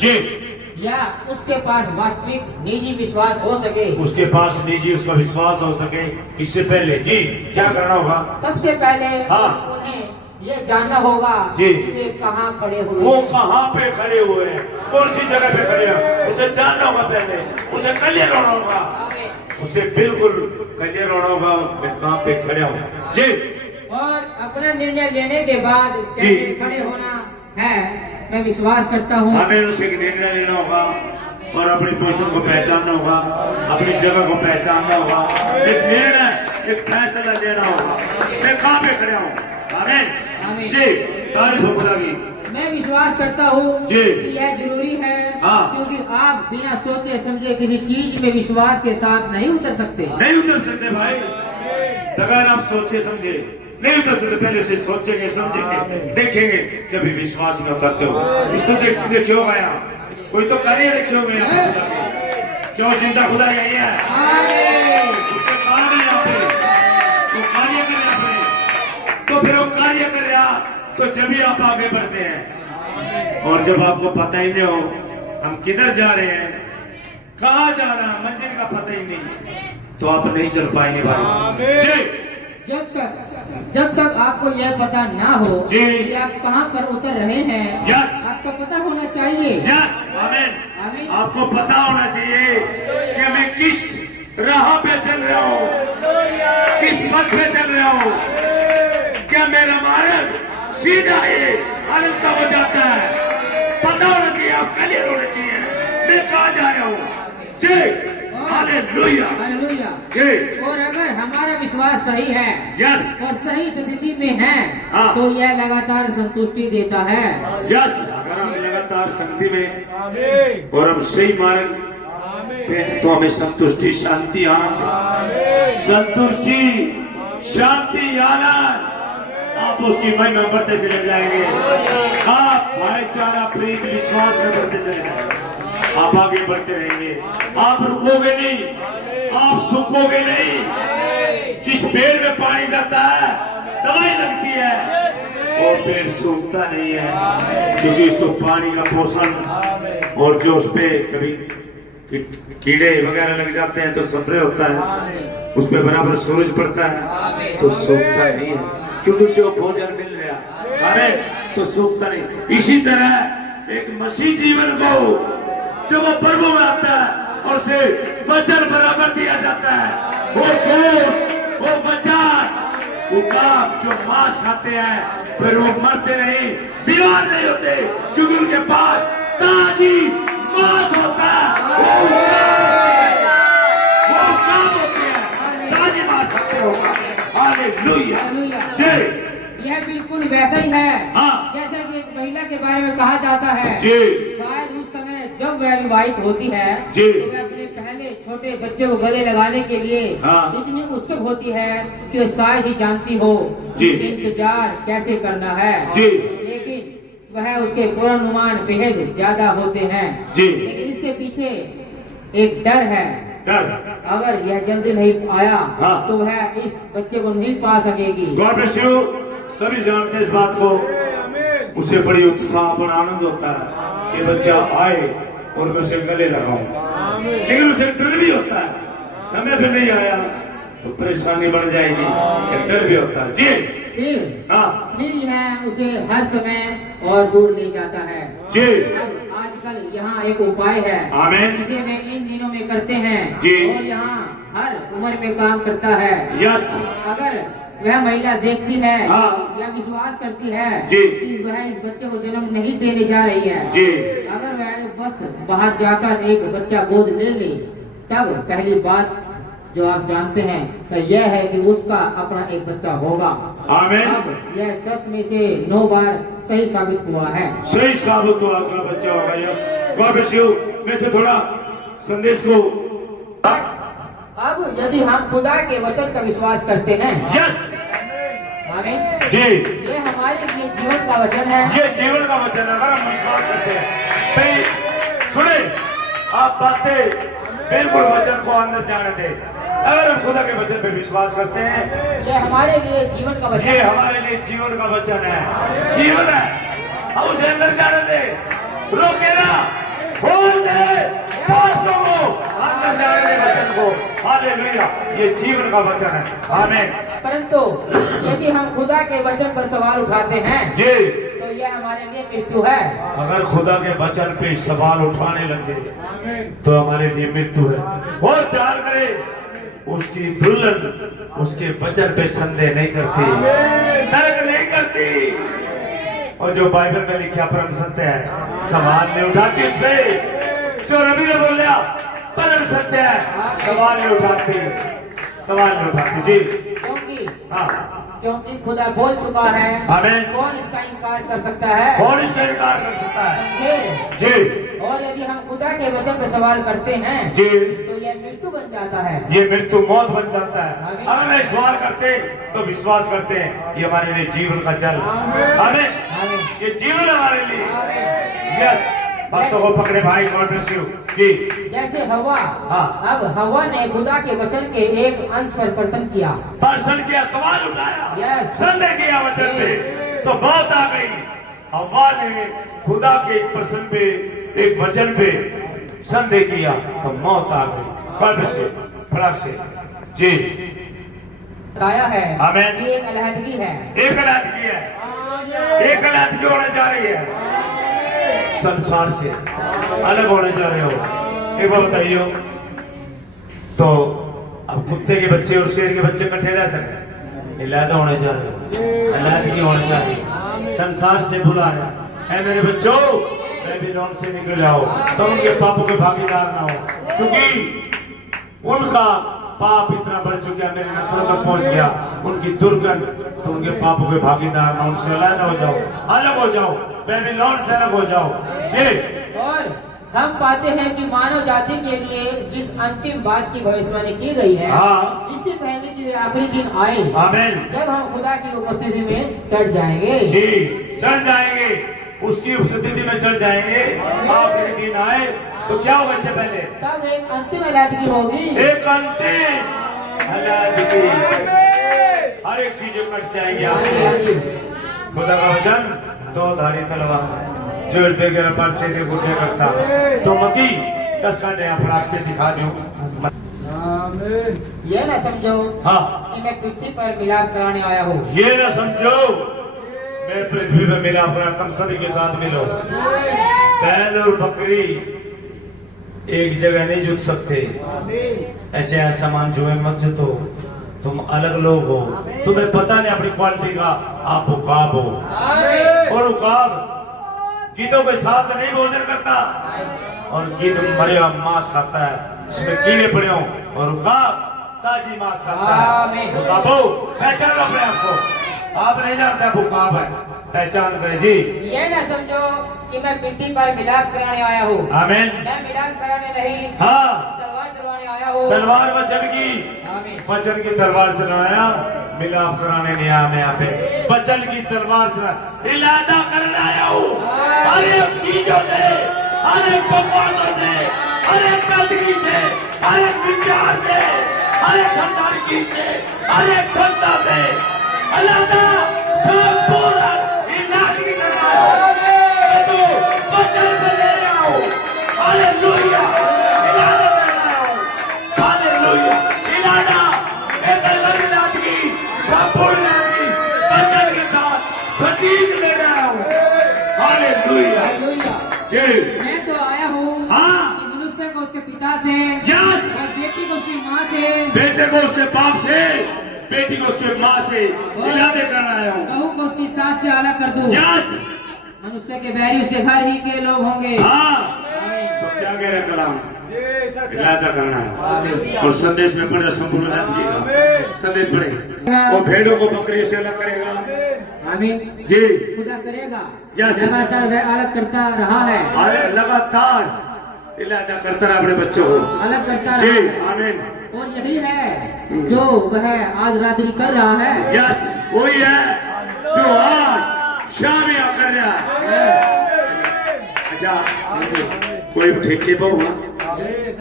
जी, या उसके पास वास्तविक निजी विश्वास हो सके, उसके पास निजी उसका विश्वास हो सके, इससे पहले जी क्या करना होगा? सबसे पहले हाँ। उन्हें ये जानना होगा जी। कि वे कहाँ खड़े हुए वो हैं। कहाँ पे खड़े हुए हैं, कौन सी जगह पे खड़े हैं, उसे जानना होगा पहले, उसे क्लियर होना होगा, आमीन। उसे बिल्कुल क्लियर होना होगा मैं कहाँ पे खड़े हूँ। जी, और अपना निर्णय लेने के बाद जी। कैसे खड़े होना है, मैं विश्वास करता हूँ। हमें उसे निर्णय लेना होगा और अपनी पोजीशन को पहचानना होगा, अपनी जगह को पहचानना होगा, एक निर्णय, एक फैसला लेना होगा, मैं कहाँ पे खड़ा हूँ। आमीन। आमीन। जी, तारीफ हो खुदा की। मैं विश्वास करता हूँ जी। कि यह जरूरी है, हाँ। क्योंकि आप बिना सोचे समझे किसी चीज में विश्वास के साथ नहीं उतर सकते। नहीं उतर सकते भाई, बगैर आप सोचे समझे नहीं उतर सकते। पहले से सोचेंगे समझेंगे देखेंगे, जब भी विश्वास में उतरते हो। इस तो देखते क्यों गया, कोई तो कार्य क्यों गया, क्यों चिंता खुदा यही है, आमीन। उसके कारण है यहाँ पे, तो कार्य करे यहाँ पे, तो फिर वो कार्य करे तो जब ही आप आगे बढ़ते हैं। और जब आपको पता ही नहीं हो हम किधर जा रहे हैं, कहाँ जा रहा है, मंजिल का पता ही नहीं, तो आप नहीं चल पाएंगे भाई। जी, जब तक आपको यह पता ना हो जी। कि आप कहाँ पर उतर रहे हैं, यस। आपको पता होना चाहिए। यस, आमीन। आमीन। आपको पता होना चाहिए कि मैं किस राह पे चल रहा हूँ, किस पथ पे चल रहा हूँ, क्या मेरा मार्ग सीधा है अनंत का हो जाता है, पता होना चाहिए, आप क्लियर होना चाहिए मैं कहाँ जा रहा हूँ। जी, हालेलुया। हालेलुया। जी, और अगर हमारा विश्वास सही है यस, और सही स्थिति में है, हाँ। तो यह लगातार संतुष्टि देता है। यस, अगर हम लगातार संगति में और हम सही मार्ग पे तो हमें संतुष्टि, शांति, आनंद, संतुष्टि, शांति, आनंद, आप उसकी महिमा में बढ़ते चले जाएंगे, आप भाईचारा, प्रीत, विश्वास में बढ़ते चले जाएंगे, आप आगे बढ़ते रहेंगे, आप रुकोगे नहीं, आप सूखोगे नहीं। जिस पेड़ में पानी जाता है, दवाई लगती है, वो पेड़ सूखता नहीं है, क्योंकि उसको पानी का पोषण, और जो उस पे कभी कीड़े वगैरह लग जाते हैं तो स्प्रे होता है, उस पे बराबर सूरज पड़ता है तो सूखता नहीं है, क्योंकि उसे वो भोजन मिल रहा है, तो सूखता नहीं। इसी तरह एक मसीह जीवन को जब वो प्रभु में आता है और उसे वचन बराबर दिया जाता है, वो गोश्त, वो वचन, वो काम जो मांस खाते हैं, फिर वो मरते नहीं, बीमार नहीं होते, क्योंकि उनके पास ताजी मांस होता है, वो काम होते हैं, ताजी मांस खाते होगा। हालेलुया। हालेलुया। जी, यह बिल्कुल वैसा ही है, हाँ। जैसा कि एक महिला के बारे में कहा जाता है। जी, शायद उस समय जब वह विवाहित होती है, जी। तो वह अपने पहले छोटे बच्चे को गले लगाने के लिए हाँ। इतनी उत्सुक होती है कि वह शायद ही जानती हो जी। कि इंतजार कैसे करना है। जी। लेकिन वह उसके पूर्वानुमान बेहद ज्यादा होते हैं। जी। लेकिन इसके पीछे एक डर है, डर, अगर यह जल्दी नहीं आया हाँ। तो वह इस बच्चे को नहीं पा सकेगी। God bless you. सभी जानते हैं इस बात को, उसे बड़ी उत्साह और आनंद होता है कि बच्चा आए और मैं उसे गले लगाऊं, लेकिन उसे डर भी होता है, समय पे नहीं आया तो परेशानी बढ़ जाएगी, एक डर भी होता है। जी, फिर यह उसे हर समय और दूर ले जाता है। जी। अब आजकल यहाँ एक उपाय है, आमीन। जिसे वे इन दिनों में करते हैं, जी। और यहाँ हर उम्र में काम करता है। यस, अगर वह महिला देखती है हाँ। या विश्वास करती है जी। कि वह इस बच्चे को जन्म नहीं देने जा रही है, जी। अगर वह बस बाहर जाकर एक बच्चा गोद ले ले, तब पहली बात जो आप जानते हैं तो यह है कि उसका अपना एक बच्चा होगा। आमीन। अब यह 10 में से 9 बार सही साबित हुआ है। सही साबित हुआ, उसका बच्चा होगा। Yes, God bless you. मैं से थोड़ा संदेश को, अब यदि हम खुदा के वचन का विश्वास करते हैं, यस, आमीन, जी, ये हमारे लिए जीवन का वचन है। ये जीवन का वचन है। अगर हम विश्वास करते हैं, भाई सुने, आप बातें बिल्कुल वचन को अंदर जाने दे। अगर हम खुदा के वचन पे विश्वास करते हैं, ये हमारे लिए जीवन का वचन ये है। हमारे लिए जीवन का वचन है, जीवन है, हम उसे अंदर जाने दे, रोके ना, अंदर जाने दे वचन को। हालेलुया, ये जीवन का वचन है। आमीन। परंतु यदि हम खुदा के वचन पर सवाल उठाते हैं जी, तो यह हमारे लिए मृत्यु है। अगर खुदा के वचन पे सवाल उठाने लगे तो हमारे लिए मृत्यु है। और ध्यान करें, उसकी दुल्हन उसके वचन पे संदेह नहीं करती, तर्क नहीं करती। और जो बाइबल में लिखा परम सत्य है, सवाल नहीं उठाती उस पे। जो रवि ने बोलिया परम सत्य है, सवाल नहीं उठाती, सवाल नहीं उठाती। जी क्योंकि खुदा बोल चुका है। आमीन। कौन इसका इनकार कर सकता है? कौन इसका इनकार कर सकता है? जी। और यदि हम खुदा के वचन पर सवाल करते हैं जी, तो यह मृत्यु बन जाता है। ये मृत्यु मौत बन जाता है। अगर मैं सवाल करते तो विश्वास करते हैं ये हमारे लिए जीवन का जल। आमीन। ये जीवन हमारे लिए। यस, भक्तों को पकड़े भाई, गॉड ब्लेस यू। जी, जैसे हवा, हाँ। अब हवा ने खुदा के वचन के एक अंश पर प्रश्न किया, सवाल उठाया, Yes. संदेह किया वचन पे, तो मौत आ गई। हवा ने खुदा के एक प्रश्न पे, एक वचन पे संदेह किया तो मौत आ गई। God bless you. फटाक से। जी, बताया है। आमीन। ये एक अलहदगी है। एक अलहदगी है, एक अलहदगी होने जा रही है। संसार से अलग होने जा रहे हो। एक बात बताइए, तो अब कुत्ते के बच्चे और शेर के बच्चे इकट्ठे रह सकते? अलग होने जा रहे हो, अलहदगी होने जा रही है। संसार से बुला रहा है, मेरे बच्चों बेबीलोन से निकल आओ, तो उनके पापों के भागीदार ना हो, क्योंकि उनका पाप इतना बढ़ चुका, मेरे नथनों तक पहुंच गया, उनकी दुर्गंध, तो उनके पापों के भागीदार ना, उनसे अलग हो जाओ, अलग हो जाओ, बेबीलोन से अलग हो जाओ। जी, और हम पाते हैं कि मानव जाति के लिए जिस अंतिम बात की भविष्यवाणी की गई है, हाँ। इससे पहले कि वे आखिरी दिन आए, आमीन, जब हम खुदा की उपस्थिति में चढ़ जाएंगे। जी, चढ़ जाएंगे, उसकी उपस्थिति में चढ़ जाएंगे। आखिरी दिन आए तो क्या होगा? इससे पहले तब एक अंतिम अलहदगी होगी। एक अंतिम अलहदगी, हर एक चीजें कट जाएंगी आपसे। खुदा का वचन दो धारी तलवार है, जो हृदय के पर छेदे बुद्धे करता है। तो मती 10 कांटे फटाक से दिखा दो। ये ना समझो हाँ, कि मैं पृथ्वी पर मिलाप कराने आया हूँ। ये ना समझो मैं पृथ्वी पर मिलाप करा, तुम सभी के साथ मिलो। बैल और बकरी एक जगह नहीं जुट सकते। ऐसे सामान जो है मत जुटो, तुम अलग लोग हो, तुम्हें पता नहीं अपनी क्वालिटी का। आप उकाब हो, और उकाब गीतों के साथ नहीं भोजन करता, और गीत मरे हुआ मांस खाता है, इसमें कीड़े पड़े हो, और उकाब ताजी मांस खाता है। उकाबो, पहचान लो अपने आप को। आप नहीं जानते आप उकाब है, पहचान करें। जी, ये ना समझो कि मैं पृथ्वी पर मिलाप कराने आया हूँ। आमीन। मैं मिलाप कराने नहीं, हाँ, तलवार चलवाने आया हूँ। तलवार वचन की, आमीन। वचन की तलवार चलाया, मिलाप कराने नहीं आया मैं यहाँ पे। वचन की तलवार चला, इलादा करने आया हूँ। हर एक चीजों से, हर एक बकवासों से, हर एक गंदगी से, हर एक विचार से, हर एक संसारी चीज से, हर एक संस्था से इलादा संपूर्ण इलादगी करने आया हूँ। मैं तो वचन पे दे रहा हूँ। हालेलुया, इलादा करने आया हूँ। हालेलुया, इलादा एक अलग इलादगी, संपूर्ण इलादगी, वचन के साथ सटीक ले रहा हूँ। हालेलुया। जी, मैं तो आया हूँ हाँ। कि मनुष्य को उसके पिता से, यस, और बेटी को उसकी माँ से, बेटे को उसके बाप से, बेटी को उसके माँ से इलादे करना आया हूँ। बहू को उसकी सास से अलग कर दूं। यस, मनुष्य के बैरी उसके घर ही के लोग होंगे। हाँ। तो क्या कह रहे कलाम? इलादा करना है। और संदेश में पढ़े संपूर्ण इलादगी का संदेश पढ़े। वो भेड़ों को बकरी से अलग करेगा। आमीन। जी, खुदा करेगा। यस। लगातार वह अलग करता रहा है। अरे लगातार इलादा करता रहा अपने बच्चों को। अलग करता जी, रहा। आमीन। और यही है जो वह आज रात्रि कर रहा है। यस, वही है जो आज शाम यहाँ कर रहा है। अच्छा, कोई ठेके पर हुआ,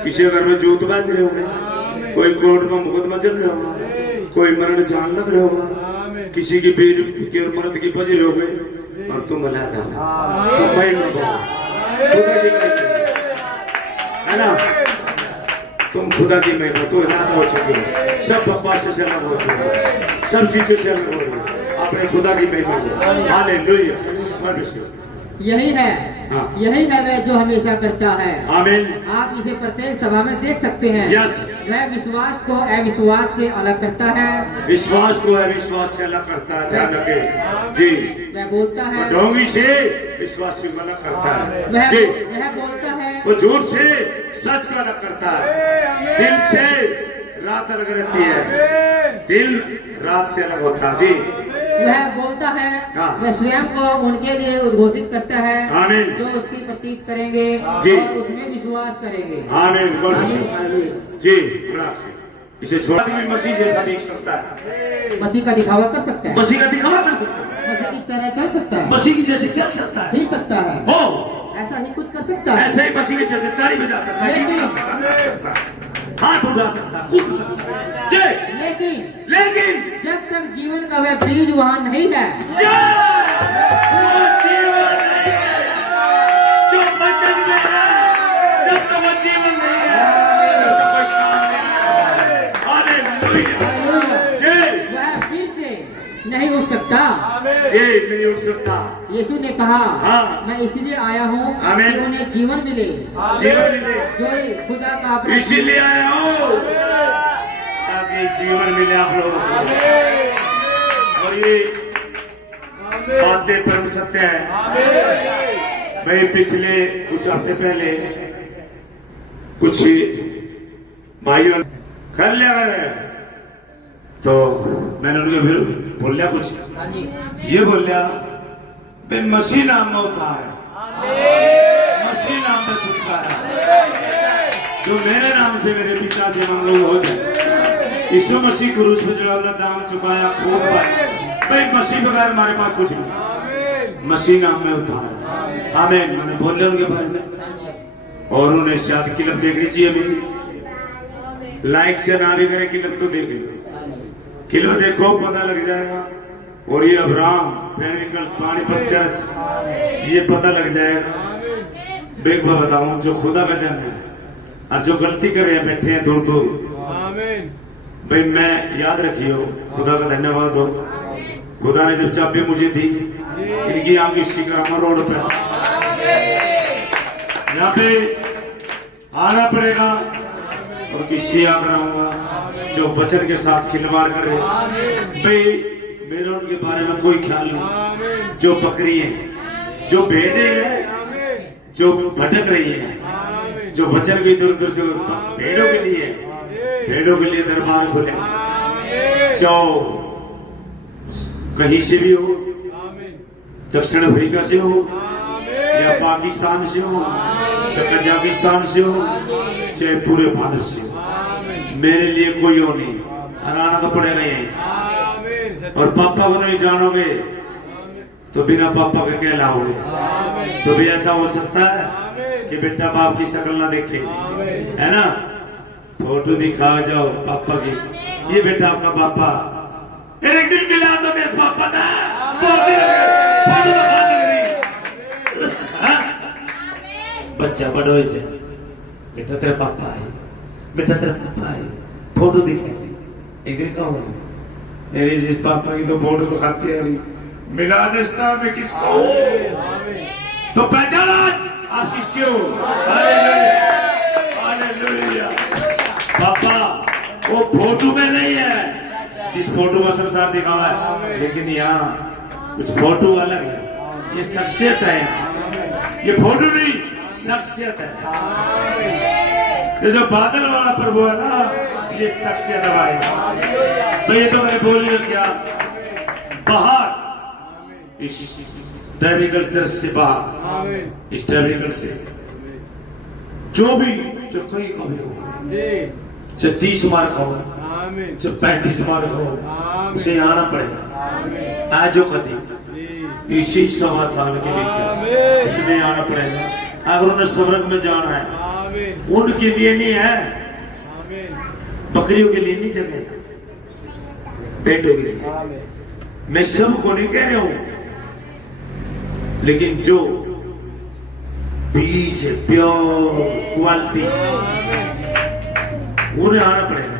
किसी घर में जोत बाज रहे होंगे, कोई कोर्ट में मुकदमा चल रहा होगा, कोई मरण जान लग रहा होगा, किसी की बीर की और मर्द की बज रहे हो गए, और तुम बना जाना, तुम भाई न है ना, तुम खुदा की महिमा तो इलादा हो चुकी है, सब बकवास से अलग हो चुकी है, सब चीजों से अलग हो रही है। आपने खुदा की महिमा को हालेलुया। God bless you. यही है, हाँ। यही है वह जो हमेशा करता है। आमीन। आप इसे प्रत्येक सभा में देख सकते हैं। यस। वह विश्वास को अविश्वास से अलग करता है। विश्वास को अविश्वास से अलग करता है, ध्यान रखें जी। वह बोलता है, ढोंगी से विश्वास को अलग करता है वह जी। वह बोलता है, वो झूठ से सच का अलग करता है, दिल से रात अलग रहती है, दिल रात से अलग होता है जी। वह बोलता है, हाँ। वह स्वयं को उनके लिए उद्घोषित करता है आमीन। जो उसकी प्रतीत करेंगे जी। और उसमें विश्वास करेंगे। आमीन। God bless you hallelujah. जी। बड़ा से इसे छोड़ा भी मसीह जैसा दिख सकता है, मसीह का दिखावा कर सकता है, मसीह का दिखावा कर सकता है, मसीह की तरह चल सकता है, मसीह की जैसे चल सकता है, फिर सकता है, हो ऐसा ही कुछ कर सकता है। ऐसे ही मसीह के जैसे ताली बजा सकता है, लेकिन- गीत गा सकता है, हाथ उठा सकता है, कूद सकता है जी। लेकिन जब तक जीवन का वह बीज वहाँ नहीं है, वो जीवन नहीं है जो वचन में है, जब तक वो जीवन नहीं है, जब तक कोई काम नहीं है। हालेलुया जी। वह फिर से नहीं उठ सकता। जी नहीं उठ सकता। यीशु ने कहा, हाँ। मैं इसलिए आया हूँ आमीन। कि उन्हें जीवन मिले, जीवन मिले, जो खुदा का अपना इसीलिए आए हो ताकि जीवन मिले आप लोगों को। और ये बातें परम सत्य है। मैं पिछले कुछ हफ्ते पहले कुछ भाइयों कर लिया कर, तो मैंने उनके फिर बोल लिया कुछ, ये बोल लिया भाई मसीह नाम में उतार, मसीह नाम में छुटकारा, जो मेरे नाम से मेरे पिता से मांगो हो जाए। यीशु मसीह क्रूस पे जो अपना दाम चुकाया, खून पाया, भाई मसीह बगैर हमारे पास कुछ नहीं, मसीह नाम में उतार। आमीन। मैंने बोल लिया उनके बारे में, और उन्हें शायद क्लिप देखनी चाहिए मेरी, लाइक से ना भी करे क्लिप तो देख लो, क्लिप देखो पता लग जाएगा। और ये अब्राहम टेक्निकल पानीपत चर्च, ये पता लग जाएगा। बेग मैं बताऊं, जो खुदा का जन है और जो गलती कर रहे हैं बैठे हैं दूर दूर, भाई मैं याद रखियो, खुदा का धन्यवाद हो। खुदा ने जब चाबी मुझे दी, इनकी आगे शिखर अमर रोड पे यहाँ पे आना पड़ेगा, और किसी याद रखूंगा जो वचन के साथ खिलवाड़ कर रहे हैं। भाई मेरा उनके बारे में कोई ख्याल नहीं, जो बकरी है, जो भेड़े हैं, जो भटक रही है, जो वचन के इधर उधर से, भेड़ों के लिए, भेड़ों के लिए दरबार खोले, चाहो कहीं से भी हो, दक्षिण अफ्रीका से हो या पाकिस्तान से हो, चाहे कजाकिस्तान से हो, चाहे पूरे भारत से हो, मेरे लिए कोई हो नहीं, हराना तो पड़ेगा यही। और पापा को नहीं जानोगे तो बिना पापा के कहलाओगे। तो भी ऐसा हो सकता है कि बेटा बाप की शक्ल ना देखे, है ना, फोटो दिखा जाओ पापा की, ये बेटा आपका पापा, एक दिन मिला तो देश पापा था, बहुत दिन हो गए, फोटो दिखा दे रही, हाँ? बच्चा बड़ा हो जाए, बेटा तेरे पापा है, बेटा तेरे पापा है, फोटो दिखाए, एक दिन कहोगे मेरी जिस पापा की तो फोटो तो खाती है, मिला रिश्ता में किसको, तो पहचान आज आप किसके हो। Hallelujah, hallelujah. पापा वो फोटो में नहीं है, जिस फोटो में संसार दिखा है, लेकिन यहाँ कुछ फोटो अलग है, ये शख्सियत है, ये फोटो नहीं शख्सियत है। ये जो बादल वाला प्रभु है ना, ये शख्सियत हमारी। भाई ये तो मैंने बोल ही किया, बाहर इस टैबिकल चर्च से बाहर, इस टैबिकल से जो भी, जो कहीं का भी हो, जो 30 मार्क हो, जो 35 मार्क हो, उसे आना पड़ेगा। आज जो कभी इसी 1.25 साल के भीतर इसमें आना पड़ेगा। अगर उन्हें स्वर्ग में जाना है, उनके लिए नहीं है, बकरियों के लिए नहीं जगह, पेटों के लिए। मैं सबको नहीं कह रहा हूं, लेकिन जो बीज है, प्योर क्वालिटी, उन्हें आना पड़ेगा,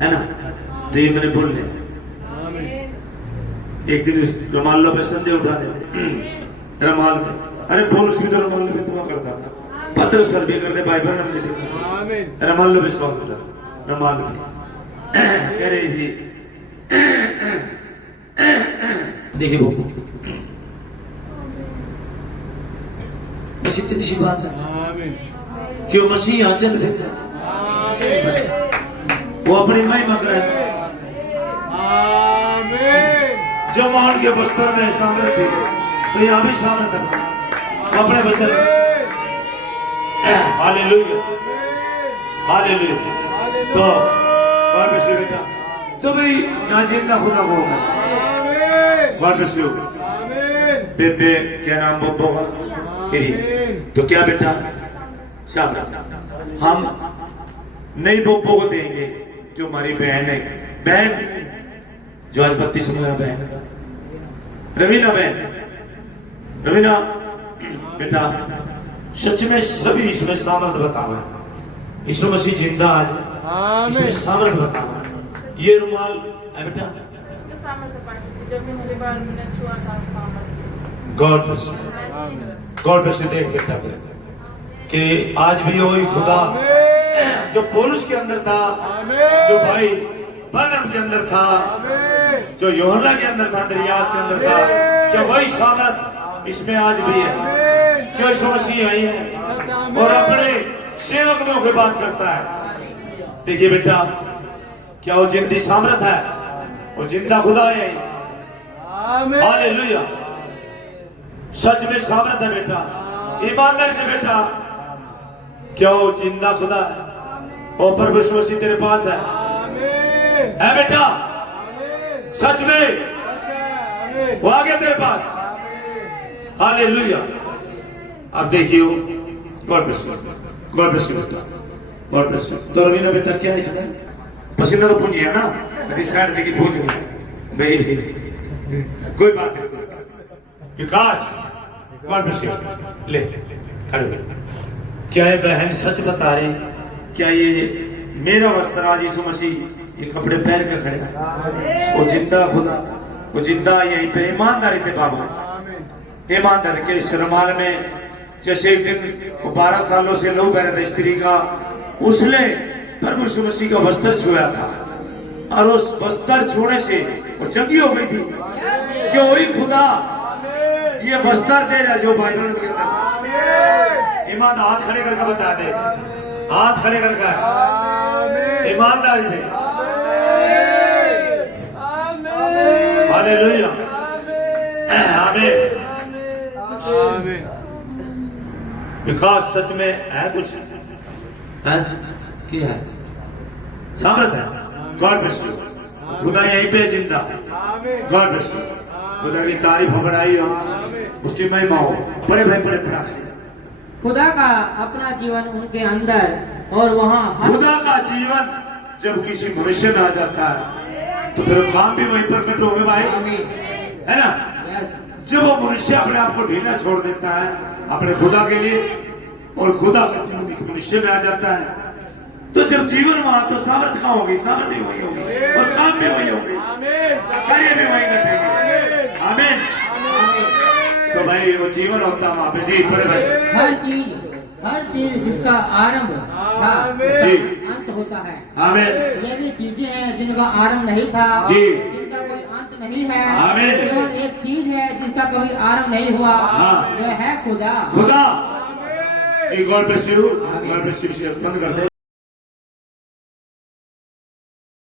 है ना। तो ये मैंने बोल लिया। एक दिन इस रमाल पे संदेह उठा देते रमाल पे, अरे पौलुस भी तो रमाल पे दुआ करता था, पत्र सर भी करते बाइबल हमने देखा रमाल पे स्वागत था। रमाल पे कह रही थी, देखिए बब्बू बस इतनी सी बात है, क्यों मसीह यहाँ चल फिर वो अपनी महिमा करे। जब वहां के बस्तर में सामर्थ थी तो यहाँ भी सामर्थ है अपने बचन। Hallelujah hallelujah. तो गॉड ब्लेस यू बेटा, तो भाई यहाँ जिंदा खुदा को गॉड ब्लेस यू। बेबे क्या नाम बब्बो का? तो क्या बेटा सामर्थ हम नई बब्बो को देंगे जो हमारी बहन है, बहन जो आज 32 में बहन रवीना, बहन रवीना बेटा सच में सभी इसमें सामर्थ बतावा है। यीशु मसीह जिंदा आज इसमें सामर्थ बतावा है। ये रुमाल है बेटा, गॉड ब्लेस गॉड ब्लेस। देख बेटा कि आज भी वही खुदा जो पौलुस के अंदर था, जो भाई बरनम के अंदर था, जो यूहन्ना के अंदर था, अंद्रियास के अंदर था, क्या वही सामर्थ इसमें आज भी है। क्यों यीशु मसीह आई है और अपने सेवकों की बात करता है। देखिए बेटा क्या वो जिंदी सामर्थ है, वो जिंदा खुदा है। हालेलुया। सच में सामर्थ है बेटा, ईमानदारी से बेटा, क्या वो जिंदा खुदा है और प्रभु यीशु मसीह तेरे पास है बेटा, सच में वो आ गया तेरे पास। हालेलुया। अब देखियो God bless you, God bless you बेटा, गॉड ब्लेस यू। तो रवीना बेटा क्या इसमें पसीना तो पूंजी है ना, मेरी साइड देखी पूंजी भाई, कोई बात नहीं। विकास गॉड ब्लेस यू, ले खड़े हो। क्या ये बहन सच बता रही, क्या ये मेरा वस्त्र आज यीशु मसीह ये कपड़े पहन के खड़े हैं। वो जिंदा खुदा, वो जिंदा यहीं पे ईमानदारी थे बाबू, ईमानदारी के शर्माल में। जैसे एक दिन वो 12 सालों से लहू बह रहा था स्त्री का, उसने प्रभु यीशु मसीह का वस्त्र छुआ था और उस वस्त्र छूने से वो चंगी हो गई थी। कि वही खुदा ये वस्त्र दे रहा जो बाइबल में कहता है। ईमान हाथ खड़े करके बता दे, हाथ खड़े करके ईमानदारी से। हालेलुया आमीन। विकास सच में है कुछ है, क्या है सामर्थ है। God bless you. खुदा यहीं पे जिंदा, गॉड ब्लेस यू। खुदा की तारीफ हो, बढ़ाई हो, उसकी महिमा हो। बड़े भाई बड़े पटाख से खुदा का अपना जीवन उनके अंदर, और वहाँ खुदा का जीवन जब किसी मनुष्य में आ जाता है तो फिर काम भी वहीं पर कट हो गए भाई, है ना। जब वो मनुष्य अपने आप को ढीला छोड़ देता है अपने खुदा के लिए और खुदा का जीवन एक मनुष्य में आ जाता है, तो जब जीवन वहां तो सामर्थ कहाँ होगी, सामर्थ भी वही होगी और काम भी वही होगी, कार्य भी वही घटेंगे। आमीन। तो भाई वो जीवन होता है वहां पे जी। बड़े भाई हर चीज जिसका आरंभ था जी अंत होता है। आमीन। ये भी चीजें हैं जिनका आरंभ नहीं था जी, जिनका कोई अंत नहीं है। आमीन। केवल एक चीज है जिसका कभी आरंभ नहीं हुआ, वह है खुदा। खुदा जी। God bless you, God bless you. बंद कर दे।